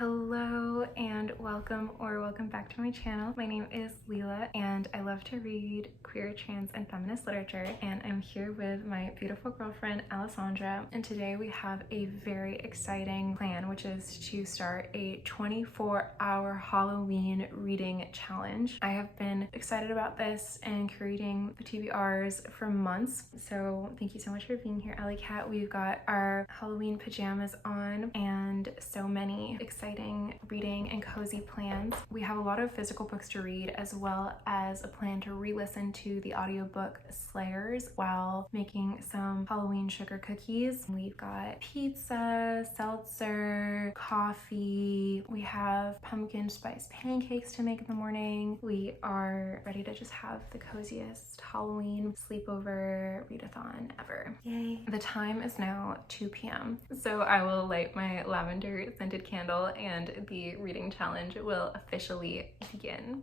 Hello and welcome back to my channel. My name is Leela and I love to read queer, trans, and feminist literature, and I'm here with my beautiful girlfriend Alessandra, and today we have a very exciting plan, which is to start a 24-hour Halloween reading challenge. I have been excited about this and creating the TBRs for months, so thank you so much for being here, Alley Cat. We've got our Halloween pajamas on and so many exciting reading and cozy plans. We have a lot of physical books to read, as well as a plan to re-listen to the audiobook Slayers while making some Halloween sugar cookies. We've got pizza, seltzer, coffee. We have pumpkin spice pancakes to make in the morning. We are ready to just have the coziest Halloween sleepover readathon ever. Yay. The time is now 2 p.m. So I will light my lavender scented candle and the reading challenge will officially begin.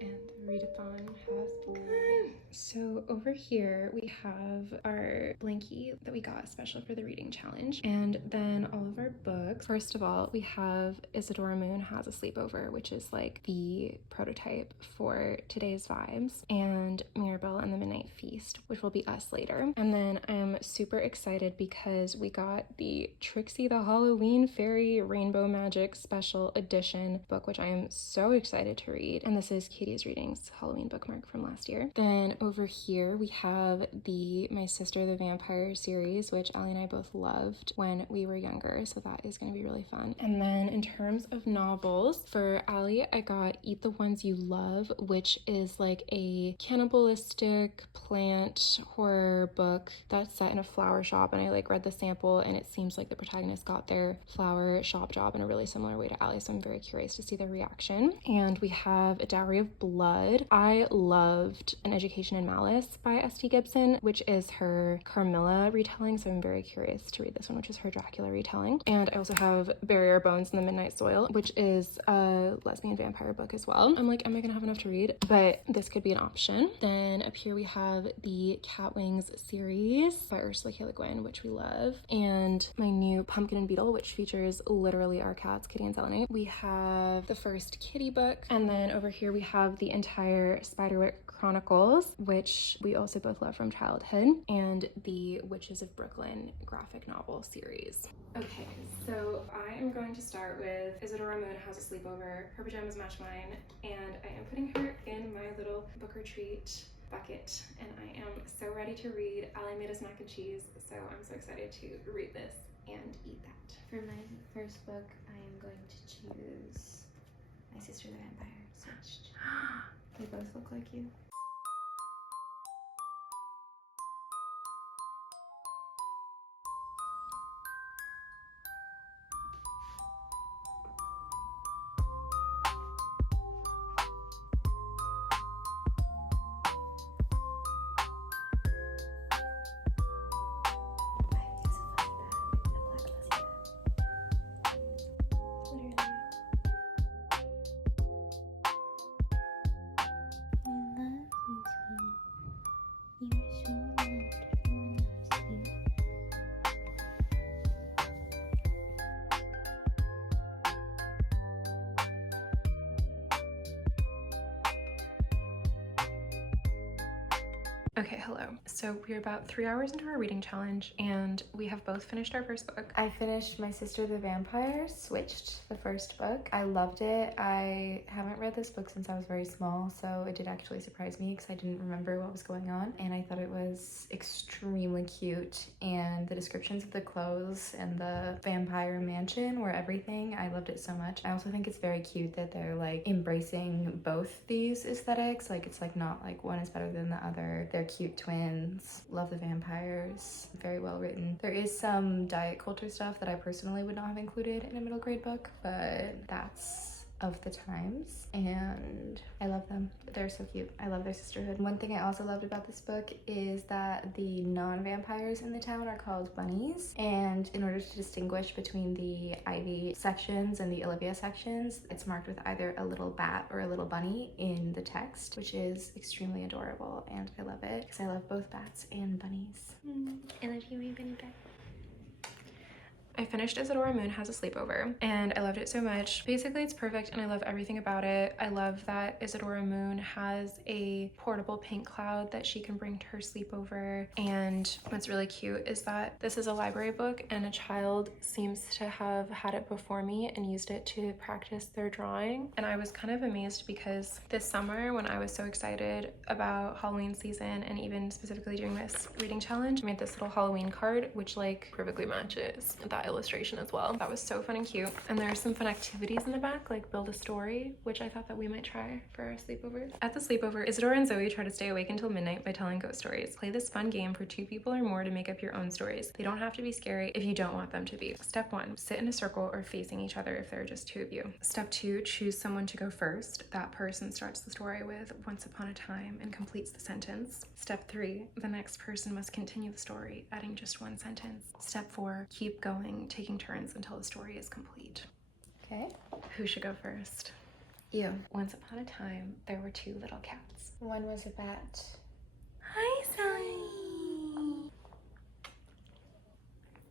And the readathon has begun. So over here we have our blankie that we got special for the reading challenge, and then all of our books. First of all, we have Isadora Moon Has a Sleepover, which is like the prototype for today's vibes, and Mirabelle and the Midnight Feast, which will be us later. And then I'm super excited because we got the Trixie the Halloween Fairy Rainbow Magic Special Edition book, which I am so excited to read. And this is Katie's Readings Halloween bookmark from last year. Then over here we have the My Sister the Vampire series, which Allie and I both loved when we were younger, so that is going to be really fun. And then in terms of novels, for Allie I got Eat the Ones You Love, which is like a cannibalistic plant horror book that's set in a flower shop, and I like read the sample and it seems like the protagonist got their flower shop job in a really similar way to Allie, so I'm very curious to see their reaction. And we have A Dowry of Blood. I loved An Education in Malice by S.T. Gibson, which is her Carmilla retelling, so I'm very curious to read this one, which is her Dracula retelling. And I also have Bury Our Bones in the Midnight Soil, which is a lesbian vampire book as well. I'm like, am I gonna have enough to read? But this could be an option. Then up here we have the Cat Wings series by Ursula K. Le Guin, which we love, and my new Pumpkin and Beetle, which features literally our cats, Kitty and Selenite. We have the first Kitty book, and then over here we have the entire Spiderwick Chronicles, which we also both love from childhood, and the Witches of Brooklyn graphic novel series. Okay, so I am going to start with Isadora Moon Has a Sleepover. Her pajamas match mine, and I am putting her in my little book retreat bucket, and I am so ready to read. Allie made us mac and cheese, so I'm so excited to read this and eat that. For my first book, I am going to choose My Sister the Vampire Switched. They both look like you. Okay, hello. So we're about 3 hours into our reading challenge and we have both finished our first book. I finished My Sister the Vampire Switched, the first book. I loved it. I haven't read this book since I was very small, so it did actually surprise me because I didn't remember what was going on, and I thought it was extremely cute, and the descriptions of the clothes and the vampire mansion were everything. I loved it so much. I also think it's very cute that they're like embracing both these aesthetics. Like it's like not like one is better than the other. They're cute twins. Love the vampires. Very well written. There is some diet culture stuff that I personally would not have included in a middle grade book, but that's of the times, and I love them. They're so cute. I love their sisterhood. One thing I also loved about this book is that the non-vampires in the town are called bunnies, and in order to distinguish between the Ivy sections and the Olivia sections, it's marked with either a little bat or a little bunny in the text, which is extremely adorable, and I love it because I love both bats and bunnies. I love you, my bunny bat. I finished Isadora Moon Has a Sleepover, and I loved it so much. Basically, it's perfect, and I love everything about it. I love that Isadora Moon has a portable pink cloud that she can bring to her sleepover, and what's really cute is that this is a library book, and a child seems to have had it before me and used it to practice their drawing, and I was kind of amazed because this summer, when I was so excited about Halloween season and even specifically doing this reading challenge, I made this little Halloween card, which like perfectly matches that illustration as well. That was so fun and cute. And there are some fun activities in the back, like build a story, which I thought that we might try for our sleepover. At the sleepover, Isadora and Zoe try to stay awake until midnight by telling ghost stories. Play this fun game for 2 people or more to make up your own stories. They don't have to be scary if you don't want them to be. Step 1, sit in a circle or facing each other if there are just 2 of you. Step 2, choose someone to go first. That person starts the story with "once upon a time" and completes the sentence. Step 3, the next person must continue the story, adding just 1 sentence. Step 4, keep going, taking turns until the story is complete. Okay. Who should go first? You. Once upon a time, there were 2 little cats. One was a bat. Hi, Sally.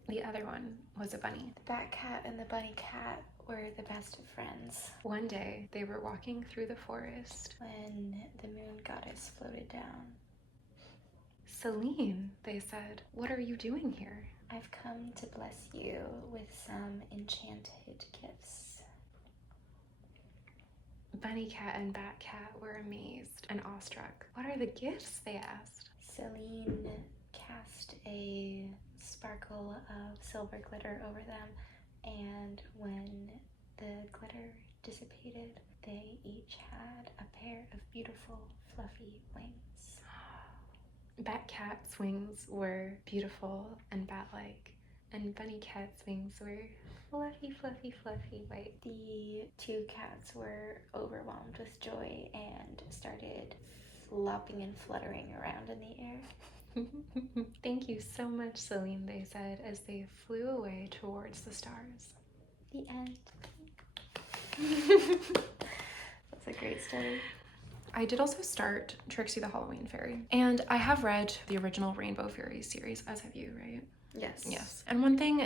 The other one was a bunny. The bat cat and the bunny cat were the best of friends. One day, they were walking through the forest When the moon goddess floated down. Celine, they said, what are you doing here? I've come to bless you with some enchanted gifts. Bunny cat and bat cat were amazed and awestruck. What are the gifts? They asked. Celine cast a sparkle of silver glitter over them, and when the glitter dissipated, they each had a pair of beautiful, fluffy wings. Bat cat's wings were beautiful and bat-like, and bunny cat's wings were fluffy, fluffy, fluffy white. The 2 cats were overwhelmed with joy and started flopping and fluttering around in the air. Thank you so much, Celine, they said as they flew away towards the stars. The end. That's a great story. I did also start Trixie the Halloween Fairy, and I have read the original Rainbow Fairies series, as have you, right? Yes. Yes. And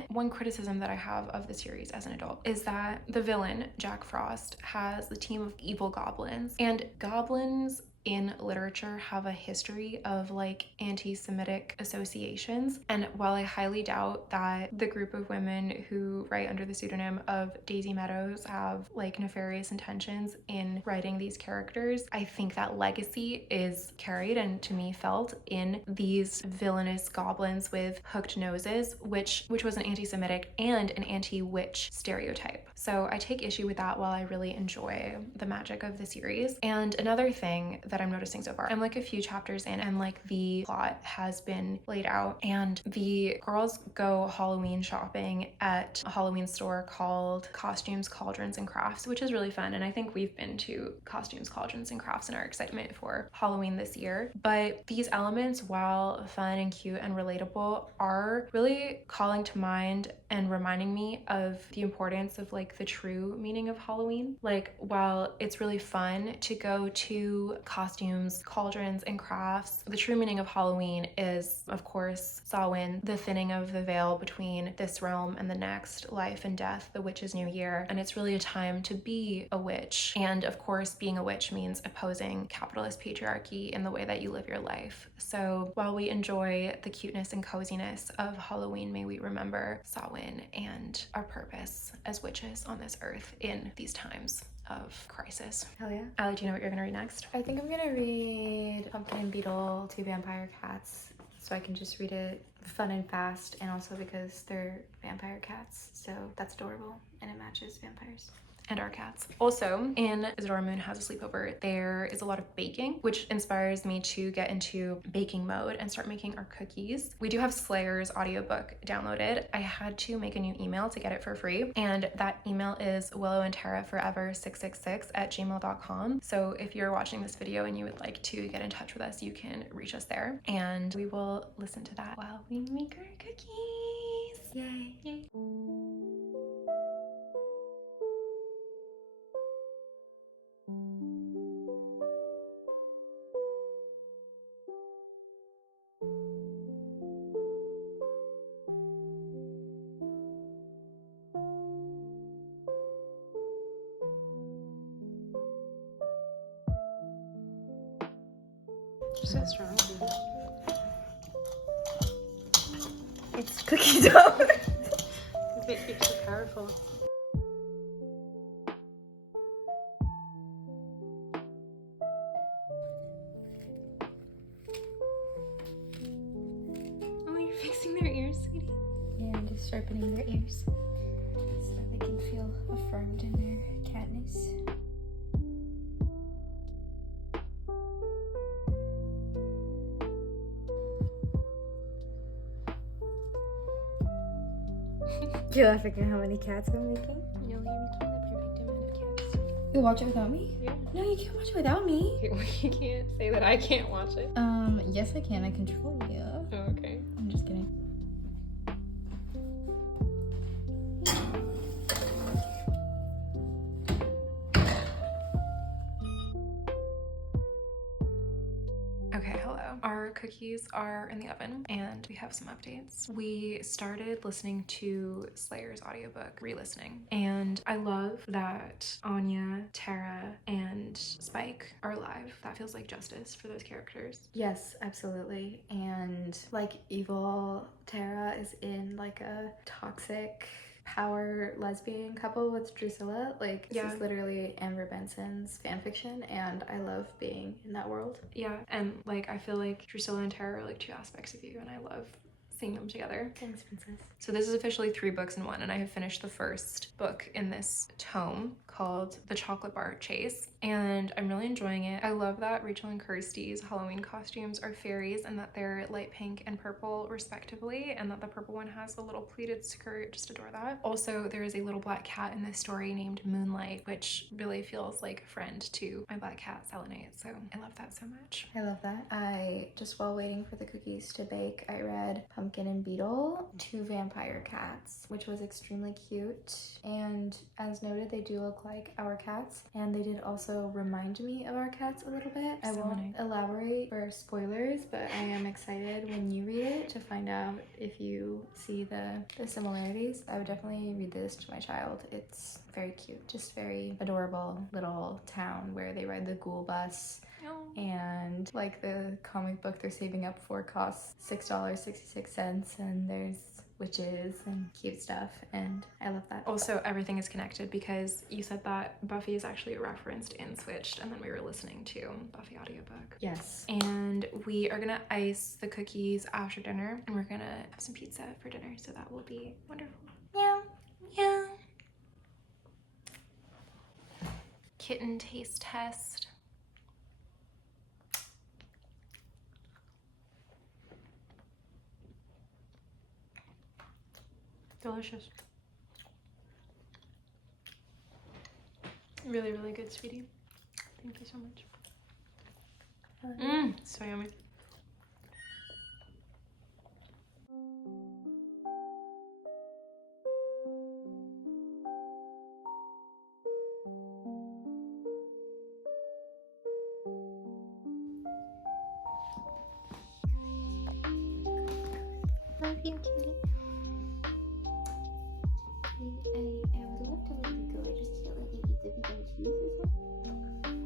one criticism that I have of the series as an adult is that the villain, Jack Frost, has a team of evil goblins, and goblins in literature have a history of like anti-Semitic associations. And while I highly doubt that the group of women who write under the pseudonym of Daisy Meadows have like nefarious intentions in writing these characters, I think that legacy is carried and to me felt in these villainous goblins with hooked noses, which was an anti-Semitic and an anti-witch stereotype. So I take issue with that while I really enjoy the magic of the series. And another thing that I'm noticing so far, I'm like a few chapters in and like the plot has been laid out, and the girls go Halloween shopping at a Halloween store called Costumes, Cauldrons, and Crafts, which is really fun. And I think we've been to Costumes, Cauldrons, and Crafts in our excitement for Halloween this year. But these elements, while fun and cute and relatable, are really calling to mind and reminding me of the importance of like the true meaning of Halloween. Like, while it's really fun to go to Costumes, Cauldrons, and Crafts, the true meaning of Halloween is, of course, Samhain, the thinning of the veil between this realm and the next, life and death, the witch's new year. And it's really a time to be a witch. And of course, being a witch means opposing capitalist patriarchy in the way that you live your life. So while we enjoy the cuteness and coziness of Halloween, may we remember Samhain and our purpose as witches on this earth in these times of crisis. Hell yeah. Allie, do you know what you're gonna read next? I think I'm gonna read Pumpkin and Beetle, 2 Vampire Cats, so I can just read it fun and fast, and also because they're vampire cats, so that's adorable and it matches vampires. and our cats. Also, in Isadora Moon Has a Sleepover, there is a lot of baking, which inspires me to get into baking mode and start making our cookies. We do have Slayer's audiobook downloaded. I had to make a new email to get it for free, and that email is willowandtaraforever666@gmail.com. So if you're watching this video and you would like to get in touch with us, you can reach us there, and we will listen to that while we make our cookies. Yay! Yay! So strong. It's cookie dough. It makes me so powerful. Oh, you're fixing their ears, sweetie. Yeah, I'm just sharpening their ears so they can feel affirmed in their catness. You're laughing at how many cats I'm making? No, you're making the perfect amount of cats. You watch it without me? Yeah. No, you can't watch it without me. You can't say that I can't watch it. Yes I can. I control you. Oh, okay. I'm just kidding. Okay, hello. Our cookies are in the oven and we have some updates. We started listening to Slayer's audiobook, re-listening, and I love that Anya, Tara, and Spike are alive. That feels like justice for those characters. Yes, absolutely. And like evil Tara is in like a toxic power lesbian couple with Drusilla. Like this Yeah. is literally Amber Benson's fanfiction, and I love being in that world. Yeah, and like I feel like Drusilla and Tara are like two aspects of you, and I love seeing them together. Thanks, princess. So this is officially 3 books in one, and I have finished the first book in this tome called The Chocolate Bar Chase, and I'm really enjoying it. I love that Rachel and Kirsty's Halloween costumes are fairies and that they're light pink and purple respectively, and that the purple one has a little pleated skirt. Just adore that. Also, there is a little black cat in this story named Moonlight, which really feels like a friend to my black cat Selenite, so I love that so much. I love that. I just, while waiting for the cookies to bake, I read Pumpkin and Beetle, 2 vampire cats, which was extremely cute. And as noted, they do look like our cats, and they did also remind me of our cats a little bit. I won't Selenite. elaborate for spoilers, but I am excited when you read it to find out if you see the similarities. I would definitely read this to my child. It's very cute, just very adorable little town where they ride the ghoul bus. Oh. And like the comic book they're saving up for costs $6.66, and there's witches and cute stuff, and I love that. Also, everything is connected because you said that Buffy is actually referenced in Switched, and then we were listening to Buffy audiobook. Yes. And we are gonna ice the cookies after dinner, and we're gonna have some pizza for dinner, so that will be wonderful. Meow. Yeah. Kitten taste test. Delicious. Really, really good, sweetie. Thank you so much. So yummy. Love you, cutie. I would love to let you go. I just can't let you eat the vegan cheese or something.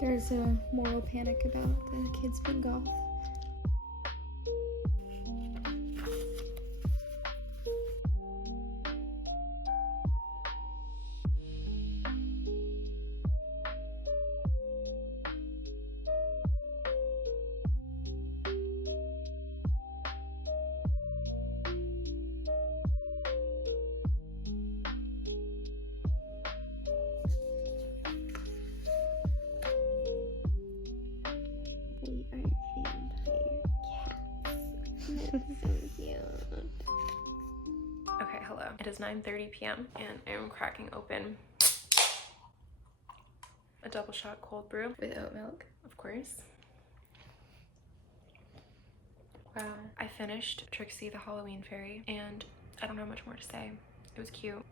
There's a moral panic about the kids being goth. Okay, hello. It is 9:30 p.m. and I am cracking open a double shot cold brew with oat milk, of course. Wow. I finished Trixie the Halloween Fairy and I don't have much more to say. It was cute.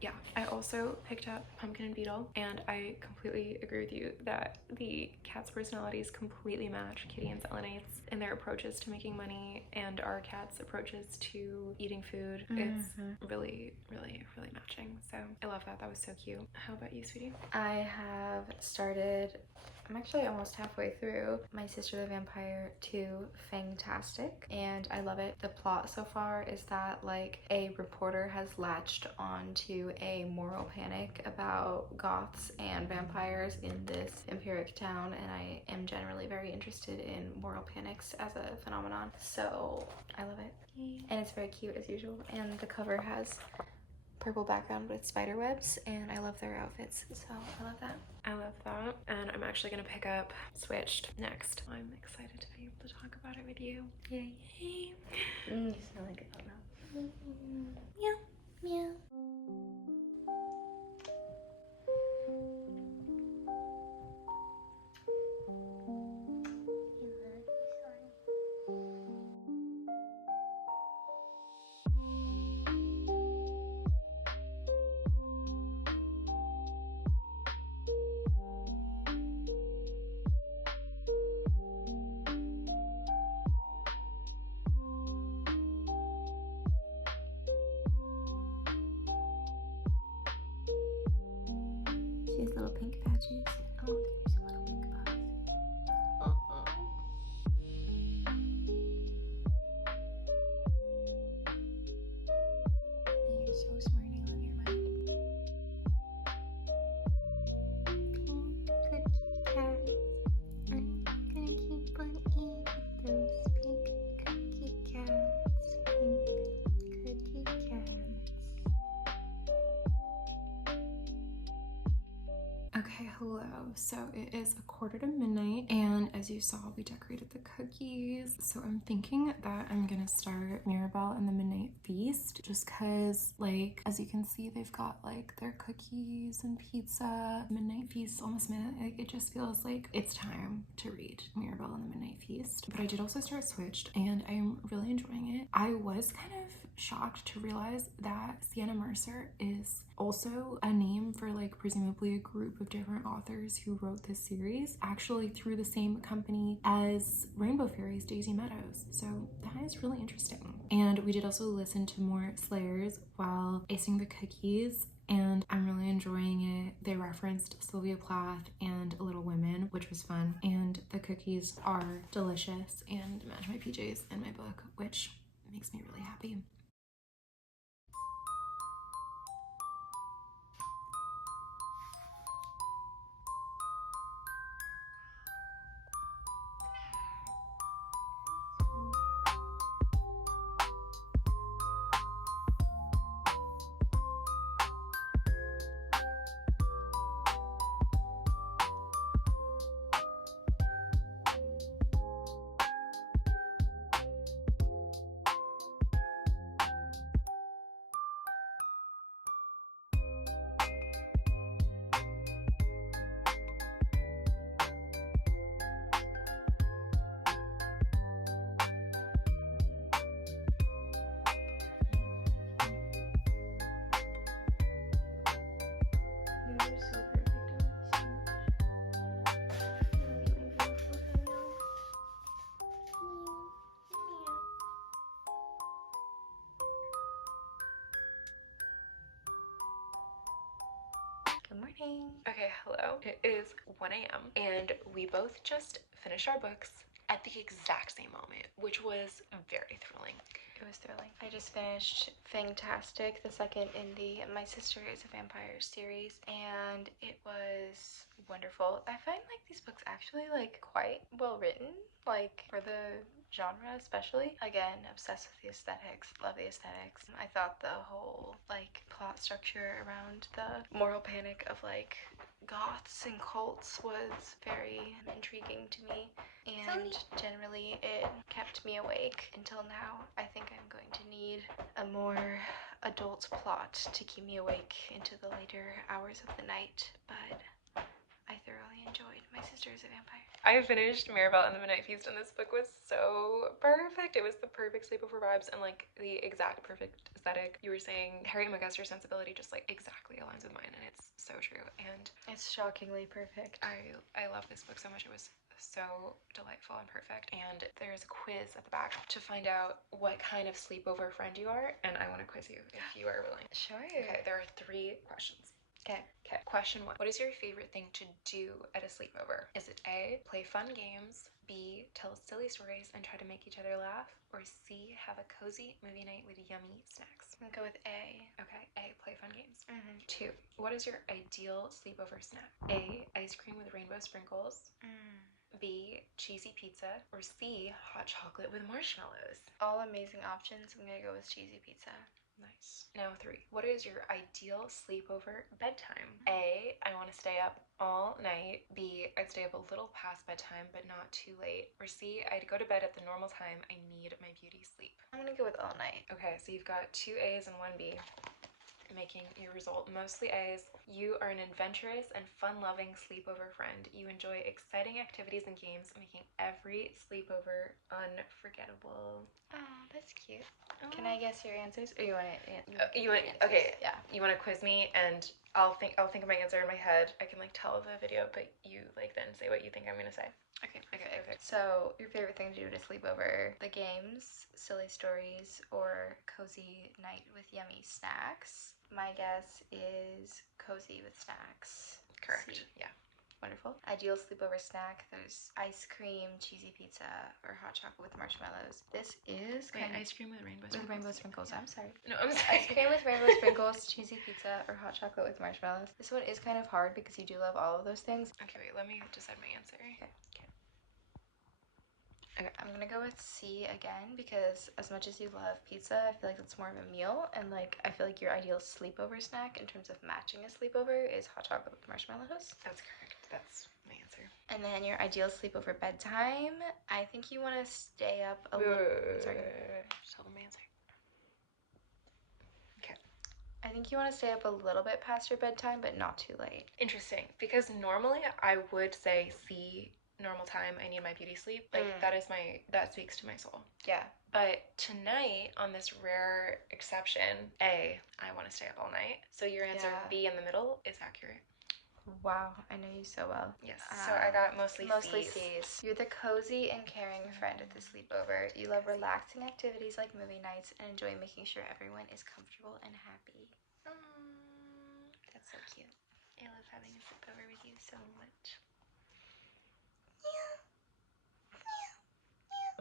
Yeah, I also picked up Pumpkin and Beetle, and I completely agree with you that the cats' personalities completely match Kitty and Selenites in their approaches to making money and our cat's approaches to eating food. It's really, really, really matching. So I love that. That was so cute. How about you, sweetie? I have started, I'm actually almost halfway through My Sister the Vampire 2 Fantastic, and I love it. The plot so far is that like a reporter has latched onto a moral panic about goths and vampires in this empiric town, and I am generally very interested in moral panics as a phenomenon, so I love it. And it's very cute as usual, and the cover has purple background with spider webs, and I love their outfits, so I love that. I love that. And I'm actually gonna pick up Switched next. I'm excited to be able to talk about it with you. Yay. Yay. You smell like it now. Meow. Meow. She has little pink patches. Oh, there's a little pink box. You're so smart. I love your mind. Pink cookie cat. I'm gonna keep on eating those pink cookie cats. Pink cookie cats. Okay, hello. So it is 1:45, and as you saw, we decorated the cookies. So I'm thinking that I'm gonna start Mirabelle and the Midnight Feast, just cause like, as you can see, they've got like their cookies and pizza. Midnight Feast almost minute, like it just feels like it's time to read Mirabelle and the Midnight Feast. But I did also start Switched, and I'm really enjoying it. I was kind of shocked to realize that Sienna Mercer is also a name for like presumably a group of different authors who wrote this series, actually through the same company as Rainbow Fairies Daisy Meadows. So that is really interesting. And we did also listen to more Slayers while acing the cookies, and I'm really enjoying it. They referenced Sylvia Plath and Little Women, which was fun, and the cookies are delicious and match my PJs in my book, which makes me really happy. Good morning. Okay, hello. It is 1 a.m. and we both just finished our books at the exact same moment, which was very thrilling. It was thrilling. I just finished Fantastic, the second in the My Sister is a Vampire series, and it was wonderful. I find like these books actually like quite well written, like for the genre especially. Again, obsessed with the aesthetics, love the aesthetics. I thought the whole like plot structure around the moral panic of like goths and cults was very intriguing to me. and generally it kept me awake until now. I think I'm going to need a more adult plot to keep me awake into the later hours of the night, but I thoroughly enjoyed My Sister is a Vampire. I finished Mirabelle and the Midnight Feast, and this book was so perfect. It was the perfect sleepover vibes and like the exact perfect aesthetic. You were saying Harriet McGuster's sensibility just like exactly aligns with mine, and it's so true. And it's shockingly perfect. I love this book so much. It was so delightful and perfect. And there's a quiz at the back to find out what kind of sleepover friend you are, and I want to quiz you if you are willing. Sure. Okay, there are 3 questions. Okay. Question 1. What is your favorite thing to do at a sleepover? Is it A, play fun games, B, tell silly stories and try to make each other laugh, or C, have a cozy movie night with yummy snacks? I'm gonna go with A. Okay, A, play fun games. 2. What is your ideal sleepover snack? A, ice cream with rainbow sprinkles, B, cheesy pizza, or C, hot chocolate with marshmallows? All amazing options. I'm gonna go with cheesy pizza. Nice. Now 3. What is your ideal sleepover bedtime? A, I want to stay up all night. B, I'd stay up a little past bedtime but not too late. Or C, I'd go to bed at the normal time. I need my beauty sleep. I'm gonna go with all night. Okay, so you've got 2 A's and 1 B, making your result mostly A's. You are an adventurous and fun-loving sleepover friend. You enjoy exciting activities and games, making every sleepover unforgettable. Oh, that's cute. Can I guess your answers, or you want to? Okay. Yeah. You want to quiz me, and I'll think of my answer in my head. I can like tell the video, but you like then say what you think I'm gonna say. Okay. So your favorite thing to do at a sleepover: the games, silly stories, or cozy night with yummy snacks? My guess is cozy with snacks. Correct. C. Yeah. Wonderful. Ideal sleepover snack: there's ice cream, cheesy pizza, or hot chocolate with marshmallows. This is ice cream with rainbow sprinkles. With rainbow sprinkles. I'm sorry. No, I'm sorry. Ice cream with rainbow sprinkles, cheesy pizza, or hot chocolate with marshmallows. This one is kind of hard because you do love all of those things. Okay, wait. Let me decide my answer. Okay, I'm gonna go with C again because as much as you love pizza, I feel like it's more of a meal, and like I feel like your ideal sleepover snack in terms of matching a sleepover is hot chocolate with marshmallows. That's correct. That's my answer. And then your ideal sleepover bedtime, I think you want to stay up a little. Sorry. Just tell them my answer. Okay. I think you want to stay up a little bit past your bedtime, but not too late. Interesting, because normally I would say C, normal time, I need my beauty sleep. Like that speaks to my soul. Yeah. But tonight, on this rare exception, A, I want to stay up all night. So your answer B in the middle is accurate. Wow, I know you so well. Yes. So I got mostly C's. You're the cozy and caring friend at the sleepover. You love relaxing activities like movie nights and enjoy making sure everyone is comfortable and happy. That's so cute. I love having a sleepover with you so much.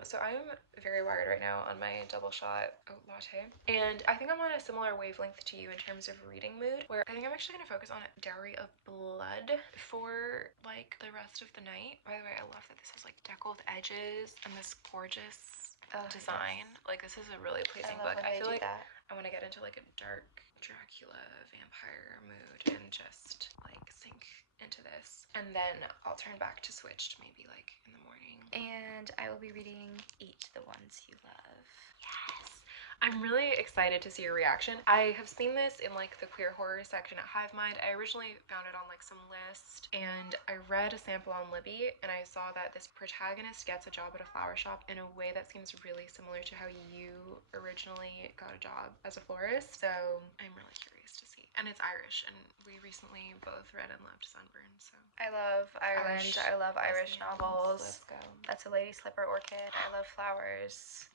So I'm very wired right now on my double shot latte, and I think I'm on a similar wavelength to you in terms of reading mood, where I think I'm actually going to focus on Dowry of Blood for like the rest of the night. By the way, I love that this is like deckled edges and this gorgeous design. Yes. Like this is a really pleasing book. I feel like I want to get into like a dark Dracula vampire mood and just like sink into this, and then I'll turn back to Switched maybe like in the morning. And I will be reading Eat the Ones You Love. Yes. I'm really excited to see your reaction. I have seen this in like the queer horror section at Hive Mind. I originally found it on like some list, and I read a sample on Libby, and I saw that this protagonist gets a job at a flower shop in a way that seems really similar to how you originally got a job as a florist. So I'm really curious to see. And it's Irish, and we recently both read and loved Sunburn, so. I love Ireland. I love Irish novels. Let's go. That's a lady slipper orchid. I love flowers.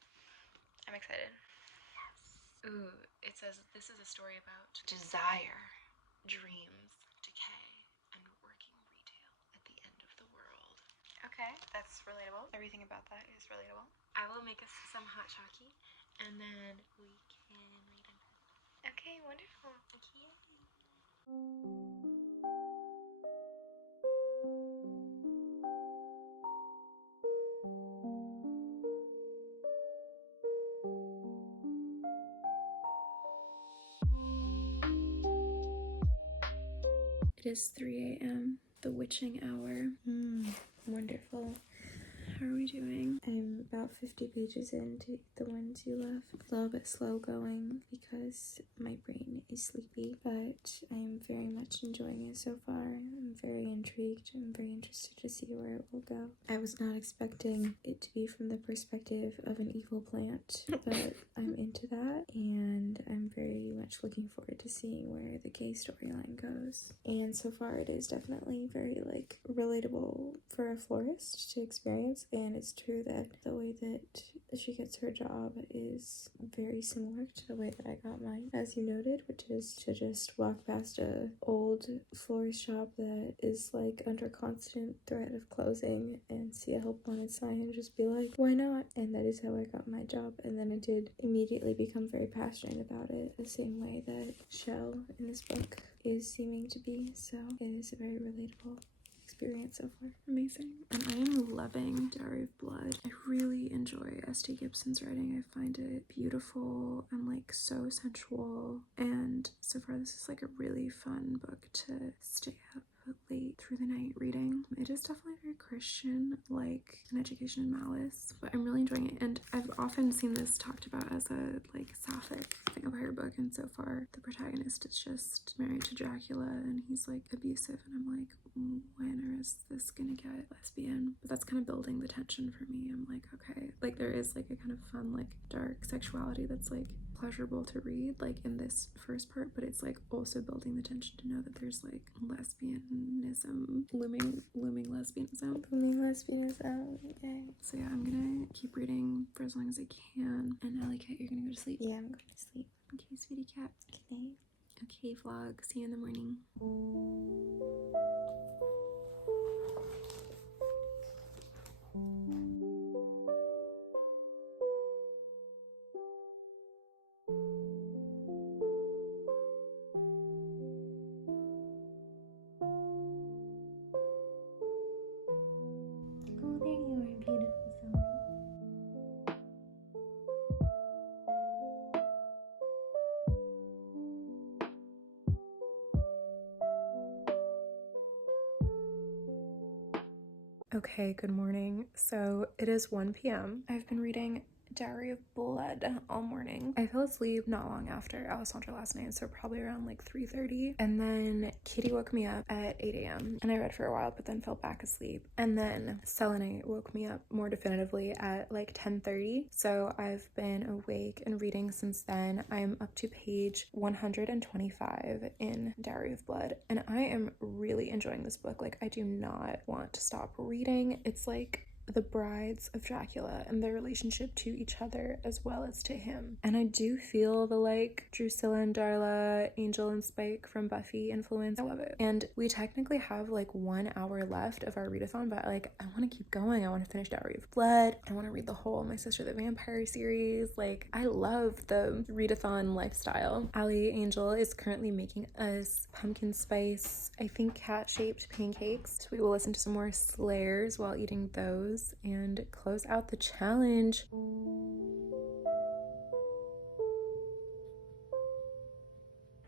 I'm excited. Yes. Ooh, it says this is a story about desire, dreams, decay, and working retail at the end of the world. Okay, that's relatable. Everything about that is relatable. I will make us some hot chocolate, and then we can read it. Okay, wonderful. Okay. It is 3 a.m., the witching hour. Wonderful. How are we doing? I'm about 50 pages into The Ones You Love. A little bit slow going because my brain is sleepy, but I'm very much enjoying it so far. I'm very intrigued. I'm very interested to see where it will go. I was not expecting it to be from the perspective of an evil plant, but I'm into that, and I'm very much looking forward to seeing where the gay storyline goes. And so far it is definitely very like relatable for a florist to experience, and it's true that the way that she gets her job is very similar to the way that I got mine, as you noted, which is to just walk past a old florist shop that is like under constant threat of closing and see a help wanted sign and just be like, why not? And that is how I got my job. And then I did immediately become very passionate about it, the same way that Shell in this book is seeming to be. So it is a very relatable experience so far. Amazing. And I am loving Diary of Blood. I really enjoy S.T. Gibson's writing. I find it beautiful and like so sensual. And so far this is like a really fun book to stay up late through the night reading. It is definitely very Christian, like An Education in Malice, but I'm really enjoying it. And I've often seen this talked about as a like sapphic vampire book, and so far the protagonist is just married to Dracula and he's like abusive, and I'm like, when is this gonna get lesbian? But that's kind of building the tension for me. I'm like, okay, like there is like a kind of fun like dark sexuality that's like pleasurable to read like in this first part, but it's like also building the tension to know that there's like lesbianism, looming lesbianism. Okay. So yeah, I'm gonna keep reading for as long as I can. And Alley Cat, you're gonna go to sleep. Yeah, I'm going to sleep. Okay, sweetie cat. Good night. Okay, vlog. See you in the morning. Oh, there you are, beautiful soul. Okay, good morning. So it is 1 p.m. I've been reading Diary of Blood all morning. I fell asleep not long after Alessandra last night, so probably around like 3:30. And then Kitty woke me up at 8 a.m. and I read for a while, but then fell back asleep. And then Selenite woke me up more definitively at like 10:30. So I've been awake and reading since then. I'm up to page 125 in Diary of Blood, and I am really enjoying this book. Like, I do not want to stop reading. It's like the brides of Dracula and their relationship to each other as well as to him. And I do feel the like Drusilla and Darla, Angel and Spike from Buffy influence. I love it. And we technically have like 1 hour left of our readathon, but like I want to keep going. I want to finish Diary of Blood. I want to read the whole My Sister the Vampire series. Like, I love the readathon lifestyle. Allie Angel is currently making us pumpkin spice, I think cat-shaped pancakes. So we will listen to some more Slayers while eating those and close out the challenge.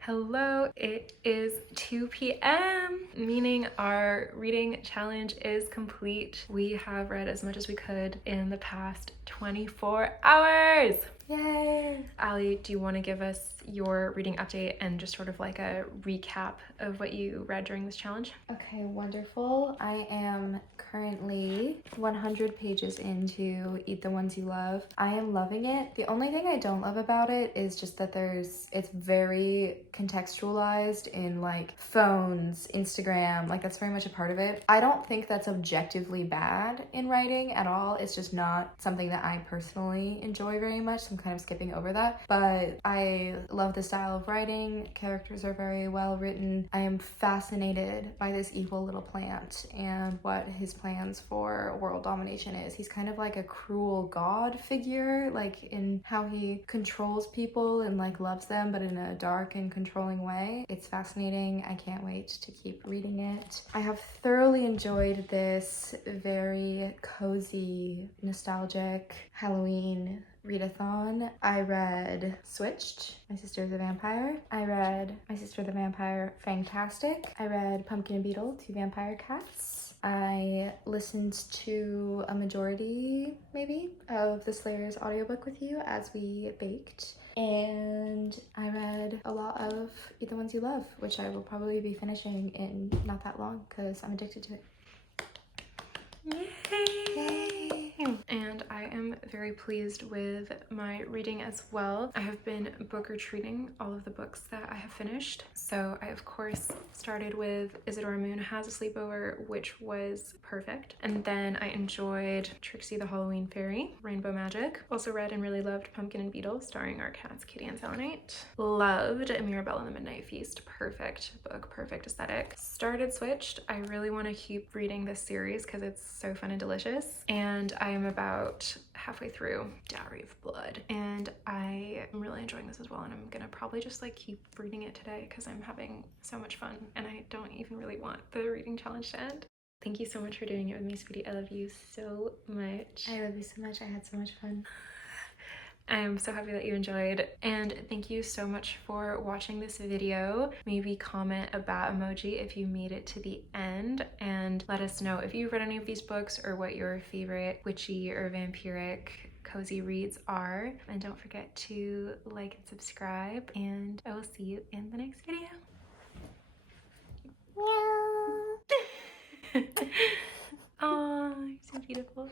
Hello, it is 2 p.m., meaning our reading challenge is complete. We have read as much as we could in the past 24 hours. Yay! Allie, do you want to give us your reading update and just sort of like a recap of what you read during this challenge? Okay, wonderful. I am currently 100 pages into Eat the Ones You Love. I am loving it. The only thing I don't love about it is just that it's very contextualized in like phones, Instagram, like that's very much a part of it. I don't think that's objectively bad in writing at all. It's just not something that I personally enjoy very much, so I'm kind of skipping over that. But I love the style of writing. Characters are very well written. I am fascinated by this evil little plant and what his plans for world domination is. He's kind of like a cruel god figure, like in how he controls people and like loves them, but in a dark and controlling way. It's fascinating. I can't wait to keep reading it. I have thoroughly enjoyed this very cozy, nostalgic Halloween readathon. I read Switched, My Sister the Vampire. I read My Sister the Vampire Fantastic. I read Pumpkin and Beetle, Two Vampire Cats. I listened to a majority, maybe, of the Slayers audiobook with you as we baked. And I read a lot of Eat the Ones You Love, which I will probably be finishing in not that long because I'm addicted to it. Yay! And I am very pleased with my reading as well. I have been book retreating all of the books that I have finished. So I, of course, started with Isadora Moon Has a Sleepover, which was perfect. And then I enjoyed Trixie the Halloween Fairy, Rainbow Magic. Also read and really loved Pumpkin and Beetle, starring our cats Kitty and Selenite. Loved Mirabelle and the Midnight Feast. Perfect book, perfect aesthetic. Started Switched. I really want to keep reading this series because it's so fun and delicious. And I am about halfway through Dowry of Blood, and I am really enjoying this as well, and I'm gonna probably just like keep reading it today because I'm having so much fun and I don't even really want the reading challenge to end. Thank you so much for doing it with me, sweetie. I love you so much. I love you so much. I had so much fun. I am so happy that you enjoyed, and thank you so much for watching this video. Maybe comment a bat emoji if you made it to the end, and let us know if you've read any of these books or what your favorite witchy or vampiric cozy reads are. And don't forget to like and subscribe, and I will see you in the next video. Meow. Oh, you're so beautiful.